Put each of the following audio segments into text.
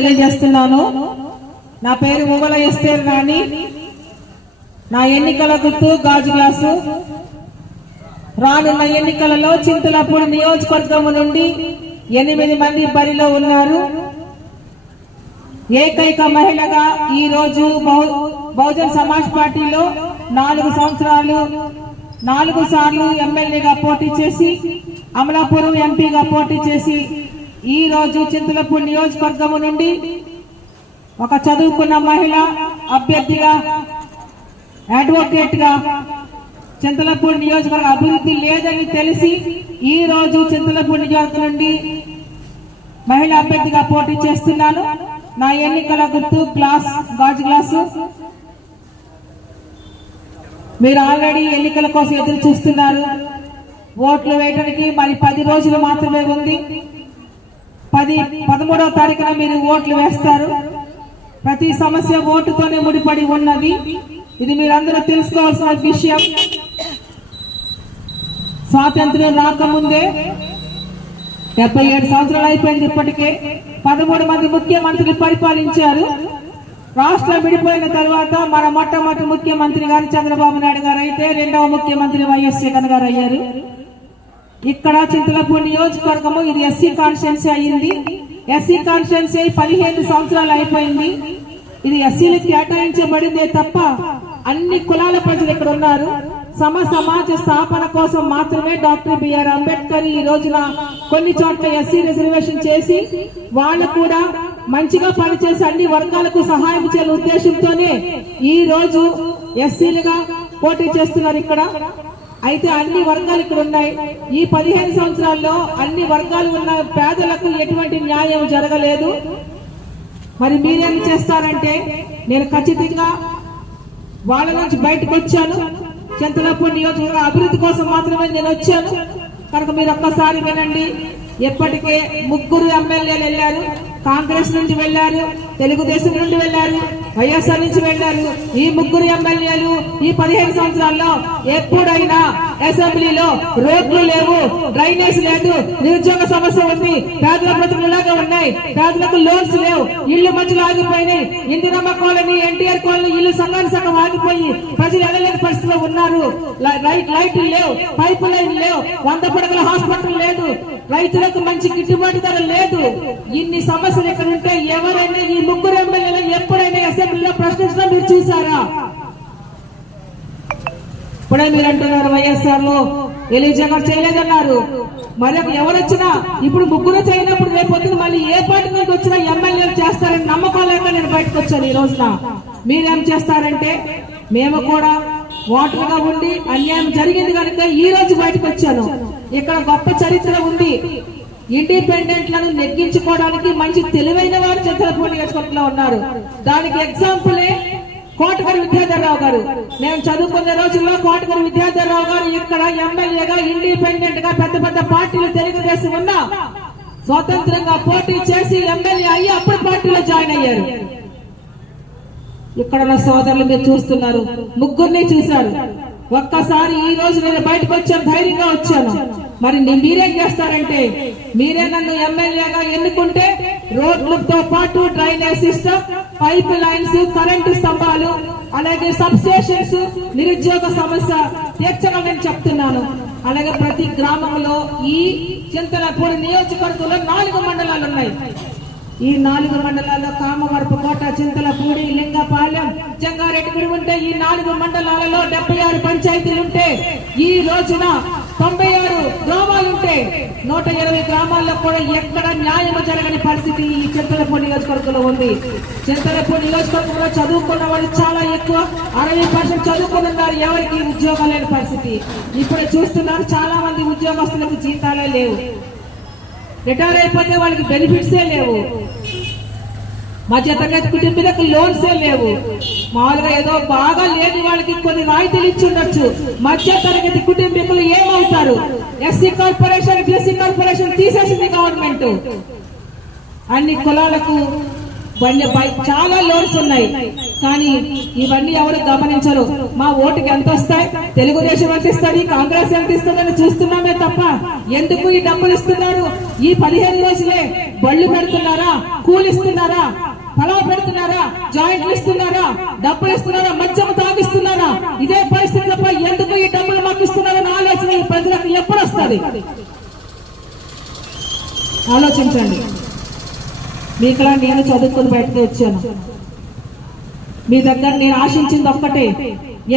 తెలియజేస్తున్నాను. నా పేరు మువ్వల ఎస్తేర్ రాణి. నా ఎన్నికల గుర్తు గాజు గ్లాసు. రానున్న ఎన్నికలలో చింతలపూడి నియోజకవర్గం నుండి 8 మంది బరిలో ఉన్నారు. ఏకైక మహిళగా ఈ రోజు బహుజన్ సమాజ్ పార్టీలో 4 సార్లు ఎమ్మెల్యేగా పోటీ చేసి అమలాపురం ఎంపీగా పోటీ చేసి ఈ రోజు చింతలపూడి నియోజకవర్గం నుండి ఒక చదువుకున్న మహిళ అభ్యర్థిగా అడ్వకేట్ గా చింతలపూడి నియోజకవర్గ అభివృద్ధి లేదని తెలిసి ఈ రోజు చింతలపూడి నియోజకవర్గం నుండి మహిళా అభ్యర్థిగా పోటీ చేస్తున్నాను. నా ఎన్నికల గుర్తు గాజు గ్లాసు. మీరు ఆల్రెడీ ఎన్నికల కోసం ఎదురు చూస్తున్నారు. ఓట్లు వేయడానికి మరి 10 రోజులు మాత్రమే ఉంది. 13వ తారీఖున మీరు ఓట్లు వేస్తారు. ప్రతి సమస్య ఓటుతోనే ముడిపడి ఉన్నది. ఇది మీరందరూ తెలుసుకోవాల్సిన విషయం. స్వాతంత్ర్యం రాకముందే 77 సంవత్సరాలు అయిపోయింది. ఇప్పటికే 13 మంది ముఖ్యమంత్రులు పరిపాలించారు. రాష్ట్రం విడిపోయిన తర్వాత మన మొట్టమొదటి ముఖ్యమంత్రి గారు చంద్రబాబు నాయుడు గారు అయితే, రెండవ ముఖ్యమంత్రి వైఎస్ జగన్ గారు అయ్యారు. ఇక్కడ చింతలపూడి నియోజకవర్గము ఇది ఎస్సీ కాన్స్టిట్యున్సీ అయ్యింది. ఎస్సీ కాన్స్టిట్యున్సీ 15 సంవత్సరాలు అయిపోయింది. ఇది ఎస్సీలకు కేటాయించబడిందే తప్ప అన్ని కులాల ప్రజలు ఇక్కడ ఉన్నారు. సమాజ స్థాపన కోసం మాత్రమే డాక్టర్ బిఆర్ అంబేద్కర్ ఈ రోజున కొన్ని చోట్ల ఎస్సీ రిజర్వేషన్ చేసి వాళ్ళు కూడా మంచిగా పనిచేసి అన్ని వర్గాలకు సహాయం చేయాల ఉద్దేశంతోనే ఈ రోజు ఎస్సీలుగా పోటీ చేస్తున్నారు ఇక్కడ. అయితే అన్ని వర్గాలు ఇక్కడ ఉన్నాయి. ఈ 15 సంవత్సరాల్లో అన్ని వర్గాలు ఉన్న పేదలకు ఎటువంటి న్యాయం జరగలేదు. మరి మీరేం చేస్తారంటే, నేను ఖచ్చితంగా వాళ్ళ నుంచి బయటకు వచ్చాను. చింతలపూడి నియోజకవర్గ అభివృద్ధి కోసం మాత్రమే నేను వచ్చాను. కనుక మీరు ఒక్కసారి వినండి. ఎప్పటికే 3 ఎమ్మెల్యేలు వెళ్ళారు. కాంగ్రెస్ నుంచి వెళ్లారు, తెలుగుదేశం నుండి వెళ్లారు, వైఎస్ఆర్ నుంచి వెళ్లారు. ఈ 3 ఎమ్మెల్యేలు ఈ 15 సంవత్సరాల్లో ఎప్పుడైనా అసెంబ్లీలో రోడ్లు లేవు, డ్రైనేజ్ లేదు, నిరుద్యోగ సమస్య ఉంది, పేదల బ్రతుకులాగా ఉన్నాయి, పేదలకు లోన్స్ లేవు, ఇళ్లు మధ్యలో ఆగిపోయినాయి. ఇందిరమ్మ కాలనీ, ఎన్టీఆర్ కాలనీ ఇల్లు సగం ఆగిపోయి ప్రజలు ఎడలేని పరిస్థితిలో ఉన్నారు. లైట్లు లేవు, పైపు లైన్ లేవు, 100 పడకల హాస్పిటల్ లేదు, రైతులకు మంచి గిట్టుబాటు ధర లేదు. ఇన్ని సమస్యలు ఎక్కడ ఉంటే ఎవరైనా ఈ 3 ఎమ్మెల్యేలు ఎప్పుడైనా అసెంబ్లీలో ప్రశ్నించడం మీరు చూసారా? ఇప్పుడే మీరు అంటున్నారు వైఎస్ఆర్ లో ఎలిజగర్ చేయలేదన్నారు. మరి ఎవరొచ్చినా ఇప్పుడు 3 చేయనప్పుడు రేపు పొద్దున మళ్ళీ ఏ పార్టీ నుంచి వచ్చినా ఎమ్మెల్యేలు చేస్తారని నమ్మకం లేక నేను బయటకు వచ్చాను. ఈ రోజున మీరేం చేస్తారంటే, మేము కూడా ఓటర్గా ఉండి అన్యాయం జరిగింది కనుక ఈ రోజు బయటకు వచ్చాను. ఇక్కడ గొప్ప చరిత్ర ఉంది. ఇండిపెండెంట్లను నెగ్గించుకోవడానికి మంచి తెలివైన వారు చింతలపూడి నియోజకవర్గంలో ఉన్నారు. దానికి ఎగ్జాంపులే కోటగారి విద్యాధర్రావు గారు. మేము చదువుకునే రోజుల్లో కోటగారి విద్యాధర్రావు గారు ఇక్కడ ఎమ్మెల్యేగా ఇండిపెండెంట్ గా పెద్ద పార్టీలు తెలుగుదేశం ఉన్నా స్వతంత్రంగా పోటీ చేసి ఎమ్మెల్యే అయ్యి అప్పుడు పార్టీలో జాయిన్ అయ్యారు. ఇక్కడ ఉన్న సోదరులు మీరు చూస్తున్నారు, 3 చూశారు. ఒక్కసారి ఈ రోజు నేను బయటకు వచ్చాను, ధైర్యంగా వచ్చాను. మరి మీరేం చేస్తారంటే, మీరే నన్ను ఎమ్మెల్యేగా ఎన్నుకుంటే రోడ్లతో పాటు drainage system, pipe lines, current స్తంభాలు, అలాగే సబ్ స్టేషన్స్, నిరుద్యోగ సమస్య తీర్చగలని చెప్తున్నాను. అలాగే ప్రతి గ్రామంలో ఈ చింతలపూడి నియోజకవర్గంలో 4 మండలాలు ఉన్నాయి. ఈ 4 మండలాల్లో కామవరపుకోట, చింతలపూడి, లింగపాలెం, జంగారెడ్డిగూడి ఉంటే ఈ 4 మండలాలలో 76 పంచాయతీలుంటే ఈ రోజున 96 గ్రామాలుంటే 120 గ్రామాల్లో కూడా ఎక్కడ న్యాయం జరగని పరిస్థితి ఈ చింతలపూడి నియోజకవర్గంలో ఉంది. చింతలపూడి నియోజకవర్గంలో చదువుకున్న వాళ్ళు చాలా ఎక్కువ, 60% చదువుకున్నారు. ఎవరికి ఉద్యోగాలు లేని పరిస్థితి. ఇప్పుడు చూస్తున్నారు, చాలా మంది ఉద్యోగస్తులకు జీతాలే లేవు, రిటైర్ అయిపోతే వాళ్ళకి బెనిఫిట్సే లేవు, మధ్యతరగతి కుటుంబీలకు లోన్సే లేవు. మామూలుగా ఏదో బాగా లేని వాళ్ళకి కొన్ని రాయితీలు ఇచ్చి ఉండొచ్చు. మధ్యతరగతి కుటుంబీకులు ఏమవుతారు? ఎస్సీ కార్పొరేషన్, బీసీ కార్పొరేషన్ తీసేసింది గవర్నమెంట్. అన్ని కులాలకు చాలా లోన్స్ ఉన్నాయి. కానీ ఇవన్నీ ఎవరు గమనించరు. మా ఓటుకి ఎంత వస్తాయి, తెలుగుదేశం ఎంత ఇస్తుంది, కాంగ్రెస్ ఎంత ఇస్తుందని చూస్తున్నామే తప్ప ఎందుకు ఈ డబ్బులు ఇస్తున్నారు? ఈ 15 రోజులే బళ్ళు పెడుతున్నారా, కూలిస్తున్నారా, పొలం పెడుతున్నారా, జాయింట్లు ఇస్తున్నారా, డబ్బులు ఇస్తున్నారా, మద్యం తాగిస్తున్నారా? ఇదే పరిస్థితి తప్ప ఎందుకు ఈ డబ్బులు మాకు ఇస్తున్నారని ఆలోచన ఈ ప్రజలకు ఎప్పుడు వస్తుంది? ఆలోచించండి. మీకులా నేను చదువుకుని బయటకు వచ్చాను. మీ దగ్గర నేను ఆశించింది ఒక్కటే,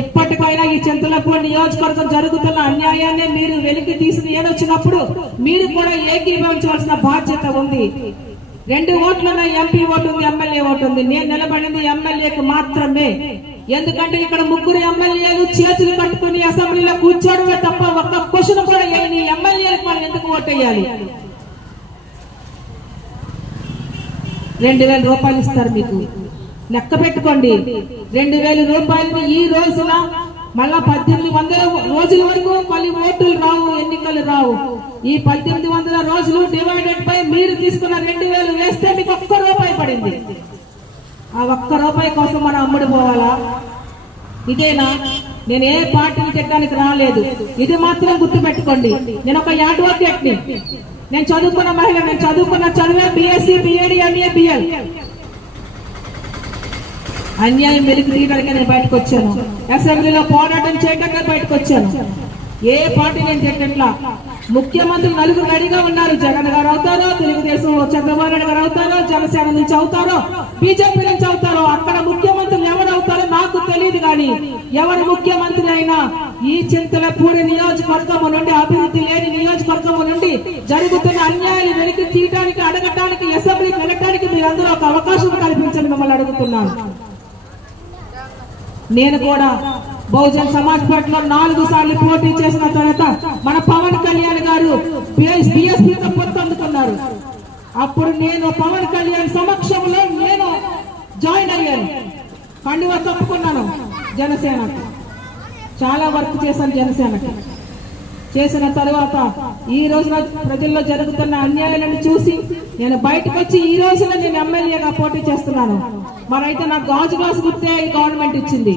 ఎప్పటికైనా ఈ చింతలపూడి నియోజకవర్గం జరుగుతున్న అన్యాయాన్ని మీరు వెలికి తీసి ఏదొచ్చినప్పుడు మీరు కూడా ఏకీభవించవలసిన బాధ్యత ఉంది. 2 ఓట్లున్న ఎంపీ ఓటు ఉంది, ఎమ్మెల్యే ఓటు ఉంది. నేను నిలబడింది ఎమ్మెల్యేకి మాత్రమే. ఎందుకంటే ఇక్కడ 3 ఎమ్మెల్యేలు చేతులు కట్టుకుని అసెంబ్లీలో కూర్చోవడమే తప్ప ఒక్క క్వశ్చన్ కూడా వేయని ఎమ్మెల్యేలకు మనం ఎందుకు ఓటేయాలి? 2000 రూపాయలు ఇస్తారు. మీకు లెక్క పెట్టుకోండి. 2000 రూపాయలని ఈ రోజున మళ్ళా 1800 రోజుల వరకు మళ్ళీ ఓట్లు రావు, ఎన్నికలు రావు. ఈ 1800 రోజులు డివైడెడ్ బై మీరు తీసుకున్న 2000 వేస్తే మీకు ₹1 పడింది. ఆ ₹1 కోసం మనం అమ్ముడు పోవాలా? ఇదేనా? నేను ఏ పార్టీని తిట్టడానికి రాలేదు. ఇది మాత్రం గుర్తు పెట్టుకోండి. నేను ఒక అడ్వకేట్ ని. నేను చదువుకున్న మహిళ. నేను చదువుకున్న చదివే BSc, BEd, MA, BL. అన్యాయం వెలికి తీయడానికి నేను బయటకు వచ్చాను. అసెంబ్లీలో పోరాటం చేయడానికి బయటకు వచ్చాను. ఏ పార్టీ నేను తిట్టట్లా. ముఖ్యమంత్రి 4 రెడీగా ఉన్నారు. జగన్ గారు అవుతారో, తెలుగుదేశం చంద్రబాబు నాయుడు గారు అవుతారో, జనసేన నుంచి అవుతారో, బీజేపీ నుంచి అవుతారో. అక్కడ ముఖ్యమంత్రులు ఎవరు అవుతారో నాకు తెలియదు. కానీ ఎవరు ముఖ్యమంత్రి అయినా ఈ చింతలపూడి నియోజకవర్గం నుండి, అభివృద్ధి లేని నియోజకవర్గం నుండి జరుగుతున్న అన్యాయాలు వెలికి తీయడానికి, అడగటానికి, అసెంబ్లీకి వెళ్ళటానికి మీరందరూ ఒక అవకాశం కల్పించండి మిమ్మల్ని అడుగుతున్నాను. నేను కూడా బహుజన్ సమాజ్ పార్టీలో 4 సార్లు పోటీ చేసిన తర్వాత మన పవన్ కళ్యాణ్ గారు BSPతో పొందుతున్నారు. అప్పుడు నేను పవన్ కళ్యాణ్ సమక్షంలో నేను జాయిన్ అయ్యాను. కండువా తప్పుకున్నాను. జనసేనకు చాలా వర్క్ చేశాను. జనసేనకి చేసిన తర్వాత ఈ రోజున ప్రజల్లో జరుగుతున్న అన్యాయాలను చూసి నేను బయటకు వచ్చి ఈ రోజున నేను ఎమ్మెల్యేగా పోటీ చేస్తున్నాను. మరైతే నాకు గాజు గ్లాసు గుర్తే ఈ గవర్నమెంట్ ఇచ్చింది.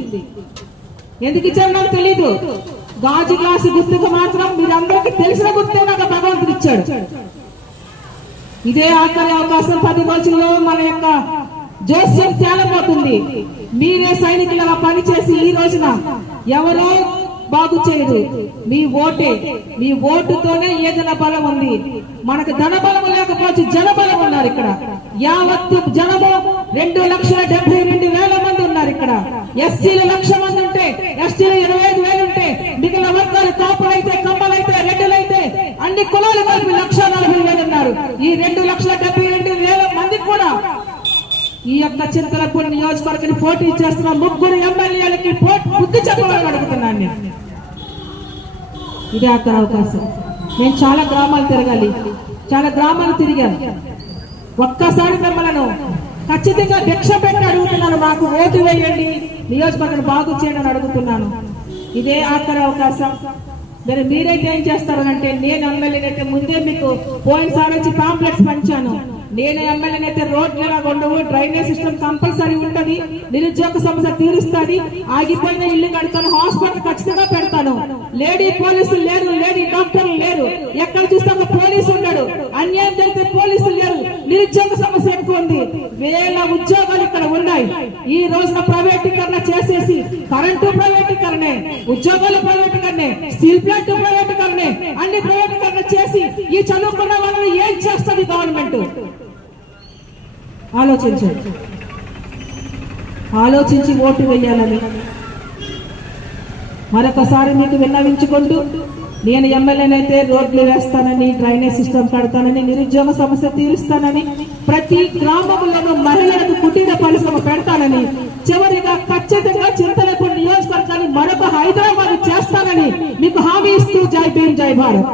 ఎందుకు ఇచ్చారో నాకు తెలీదు. గాజు గ్లాసు గుర్తుకు మాత్రం మీరందరికీ తెలిసిన గుర్తే నాకు భగవంతుడు ఇచ్చాడు. ఇదే ఆఖరి అవకాశం. 10 రోజుల్లో మన యొక్క జోస్యం తేలబోతుంది. మీరే సైనికులుగా పనిచేసి ఈ రోజున ఎవరో బాగు చేయదు. మీ ఓటే. మీ ఓటుతోనే ఏదైనా బలం ఉంది. మనకు ధన బలం లేకపోవచ్చు, జన బలం ఉన్నారు. ఇక్కడ యావత్తు జనము 2,72,000 మంది ఉన్నారు. ఇక్కడ ఎస్సీలు 1,00,000 మంది ఉంటే, ఎస్టీలు 25,000 ఉంటే, మిగిలిన వర్గాలు కాపులైతే, కమ్మలైతే, రెడ్డులైతే అన్ని కులాలు కలిపి 1,40,000 ఉన్నారు. ఈ 2,72,000 మంది కూడా ఈ యొక్క చింతలపూడి నియోజకవర్గాన్ని పోటీ చేస్తున్న 3 ఎమ్మెల్యేలకి బుద్ధి చెప్పాలని అడుగుతున్నాను. నేను ఇదే అక్కడ అవకాశం. నేను చాలా గ్రామాలు తిరగాలి. చాలా గ్రామాలు తిరిగాను. ఒక్కసారి మిమ్మల్ని ఖచ్చితంగా భిక్ష పెట్టి అడుగుతున్నాను. మాకు ఓటు వేయండి, నియోజకవర్గాన్ని బాగు చేయండి అని అడుగుతున్నాను. ఇదే ఆఖరి అవకాశం. మరి మీరైతే ఏం చేస్తారనంటే, నేను ఎమ్మెల్యేనైతే ముందే మీకు పోయినసారి వచ్చి పాంప్లెట్స్ పంచాను. నేను ఎమ్మెల్యేనైతే రోడ్లు ఎలా ఉండవు, డ్రైనేజ్ సిస్టమ్ కంపల్సరీ ఉంటది, నిరుద్యోగ సమస్య తీరుస్తుంది, ఆగిపోయిన ఇల్లు కడతాను, హాస్పిటల్ ఖచ్చితంగా పెడతాను. లేడీ పోలీసులు లేరు, లేడీ డాక్టర్లు లేరు, ఎక్కడ చూస్తే ఒక పోలీసు ఉన్నాడు. అన్యాయం జరిగితే పోలీసులు లేరు. నిరుద్యోగ సమస్య ఎక్కువ ఉంది. 1000 ఉద్యోగాలు ఇక్కడ ఉన్నాయి. ఈ రోజున ప్రైవేటీకరణ చేసేసి, కరెంటు ప్రైవేటీకరణే, ఉద్యోగాలు ప్రైవేటీకరణే, స్టీల్ ప్లాంట్ ప్రైవేటీకరణే, అన్ని ప్రైవేటీకరణ చేసి ఈ చదువుకున్న వాళ్ళని ఏం చేస్తుంది గవర్నమెంట్? ఆలోచించండి. ఆలోచించి ఓటు వేయాలని మరొకసారి మీకు విన్నవించుకుంటూ, నేను ఎమ్మెల్యేనైతే రోడ్లు వేస్తానని, డ్రైనేజ్ సిస్టమ్ కడతానని, నిరుద్యోగ సమస్య తీరుస్తానని, ప్రతి గ్రామంలోనూ మహిళలకు కుటీర పరిశ్రమ పెడతానని, చివరిగా ఖచ్చితంగా చింతలపూడి నియోజకవర్గాన్ని మరొక హైదరాబాద్ చేస్తానని మీకు హామీ ఇస్తూ జై భీమ్, జై భారత్.